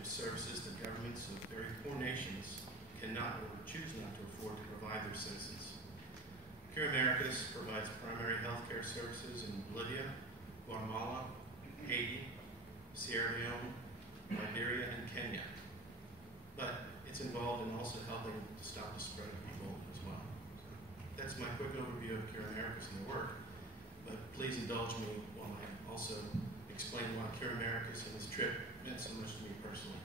of services that governments of very poor nations cannot or choose not to afford to provide their citizens. Cure Americas provides primary health care services in Bolivia, Guatemala, Haiti, Sierra Leone, Liberia, and Kenya. But it's involved in also helping to stop the spread of Ebola as well. That's my quick overview of Cure Americas and their work. But please indulge me while I also explain why Cure Americas and this trip meant so much to me personally.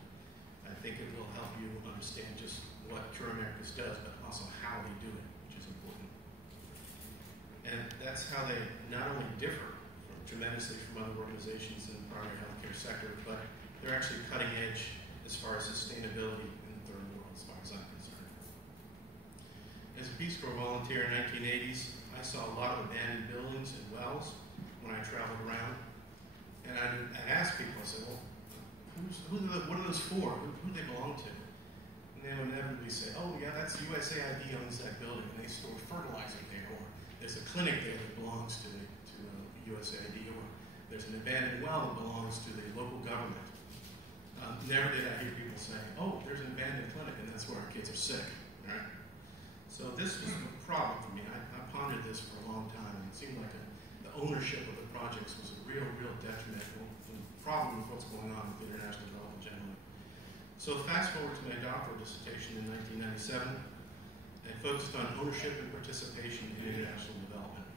I think it will help you understand just what Cure Americas does, but also how they do it, which is important. And that's how they not only differ tremendously from other organizations in the primary healthcare sector, but they're actually cutting edge as far as sustainability in the third world, as far as I'm concerned. As a Peace Corps volunteer in the 1980s, I saw a lot of abandoned buildings and wells when I traveled around. And I'd ask people, I said, well, what are those for? Who do they belong to? And they would inevitably say, oh yeah, that's USAID owns that building, and they store fertilizer there, or there's a clinic there that belongs to USAID, or there's an abandoned well that belongs to the local government. Never did I hear people say, oh, there's an abandoned clinic, and that's where our kids are sick, right? So this was a problem for me. I pondered this for a long time, and it seemed like the ownership of the projects was a real detrimental problem with what's going on with international development generally. So fast forward to my doctoral dissertation in 1997, I focused on ownership and participation in international development.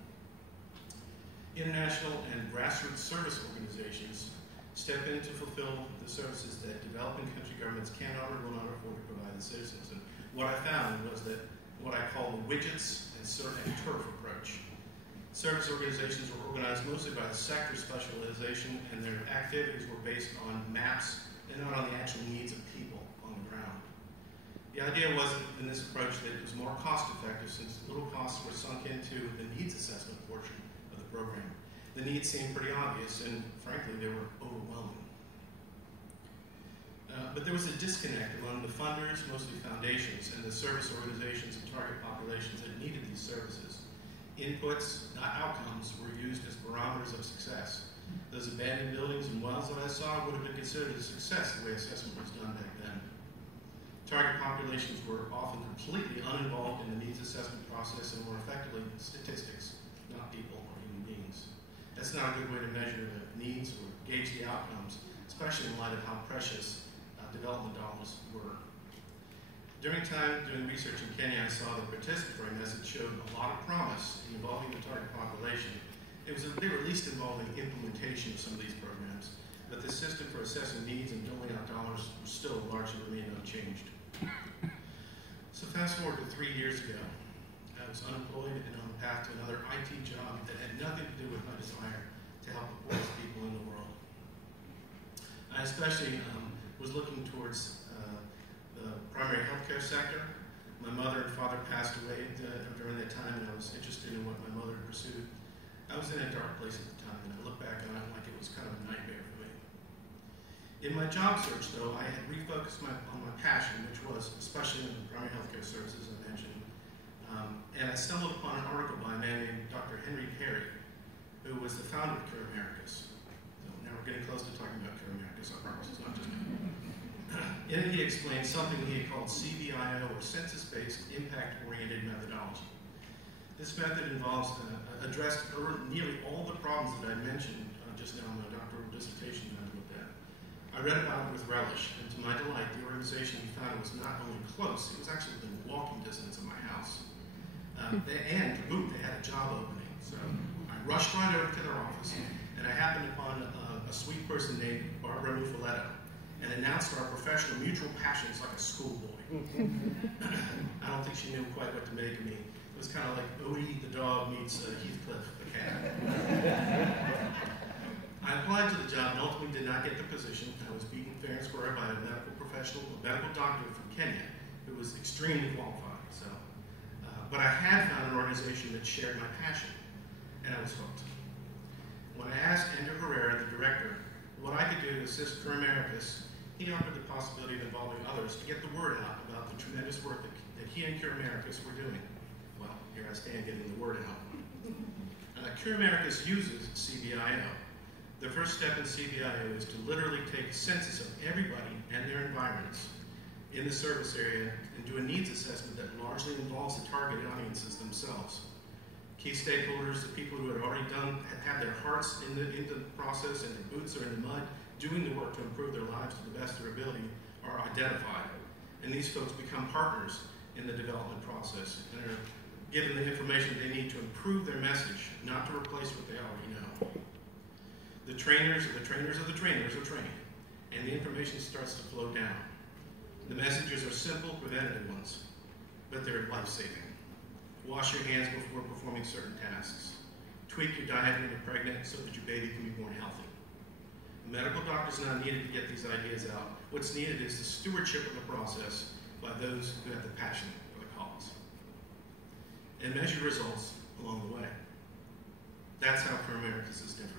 International and grassroots service organizations step in to fulfill the services that developing country governments cannot or will not afford to provide the citizens. And what I found was that what I call the widgets and turf approach. Service organizations were organized mostly by the sector specialization, and their activities were based on maps and not on the actual needs of people on the ground. The idea was in this approach that it was more cost effective since little costs were sunk into the needs assessment portion of the program. The needs seemed pretty obvious, and frankly, they were overwhelming. But there was a disconnect among the funders, mostly foundations, and the service organizations and target populations that needed these services. Inputs, not outcomes, were used as barometers of success. Those abandoned buildings and wells that I saw would have been considered a success the way assessment was done back then. Target populations were often completely uninvolved in the needs assessment process and were effectively statistics, not people or human beings. That's not a good way to measure the needs or gauge the outcomes, especially in light of how precious development dollars were. During time doing research in Kenya, I saw the participatory method showed a lot of promise in involving the target population. They were at least involved in the implementation of some of these programs, but the system for assessing needs and doling out dollars still largely remained unchanged. So fast forward to 3 years ago, I was unemployed and on the path to another IT job that had nothing to do with my desire to help the poorest people in the world. I especially was looking towards the primary healthcare sector. My mother and father passed away during that time, and I was interested in what my mother pursued. I was in a dark place at the time, and I look back on it like it was kind of a nightmare for me. In my job search, though, I had refocused on my passion, which was especially in the primary healthcare services I mentioned. And I stumbled upon an article by a man named Dr. Henry Carey, who was the founder of Cure Americas. So now we're getting close to talking about Cure Americas, I promise. It's not just me. In it, he explained something he had called CBIO, or Census-Based Impact-Oriented Methodology. This method involves addressed nearly all the problems that I mentioned just now in my doctoral dissertation that I looked at. I read about it with relish, and to my delight, the organization we founded was not only close, it was actually within walking distance of my house. And to boot, they had a job opening. So I rushed right over to their office, and I happened upon a sweet person named Barbara Mufaletto, and announced our professional mutual passions like a schoolboy. I don't think she knew quite what to make of me. It was kind of like Odie the dog meets Heathcliff the cat. I applied to the job and ultimately did not get the position. I was beaten fair and square by a medical professional, a medical doctor from Kenya, who was extremely qualified. But I had found an organization that shared my passion, and I was hooked. When I asked Andrew Herrera, the director, what I could do to assist Cure Americas, he offered the possibility of involving others to get the word out about the tremendous work that he and Cure Americas were doing. Well, here I stand getting the word out. Cure Americas uses CBIO, The first step in CBIO is to literally take a census of everybody and their environments in the service area and do a needs assessment that largely involves the target audiences themselves. Key stakeholders, the people who had already had their hearts in the process and their boots are in the mud, doing the work to improve their lives to the best of their ability, are identified. And these folks become partners in the development process and are given the information they need to improve their message, not to replace what they already know. The trainers of the trainers of the trainers are trained, and the information starts to flow down. The messages are simple, preventative ones, but they're life-saving. Wash your hands before performing certain tasks. Tweak your diet when you're pregnant so that your baby can be born healthy. The medical doctor's not needed to get these ideas out. What's needed is the stewardship of the process by those who have the passion for the cause. And measure results along the way. That's how Career Americas is different.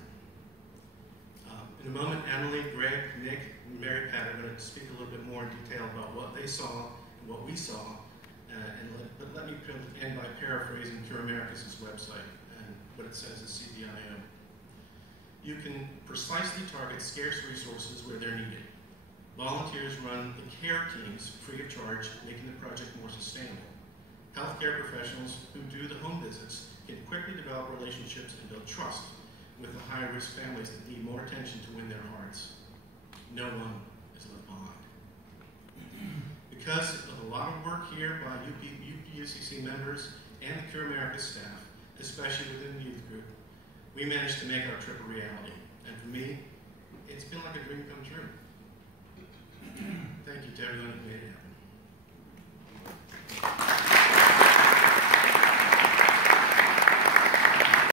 In a moment, Emily, Greg, Nick, and Mary Pat are going to speak a little bit more in detail about what they saw and what we saw. But let me end by paraphrasing Career Americas' website and what it says is CBIO. You can precisely target scarce resources where they're needed. Volunteers run the care teams free of charge, making the project more sustainable. Healthcare professionals who do the home visits can quickly develop relationships and build trust with the high-risk families that need more attention to win their hearts. No one is left behind. Because of a lot of work here by UPUCC members and the Cure America staff, especially within the youth group, we managed to make our trip a reality. And for me, it's been like a dream come true. Thank you to everyone who made it happen.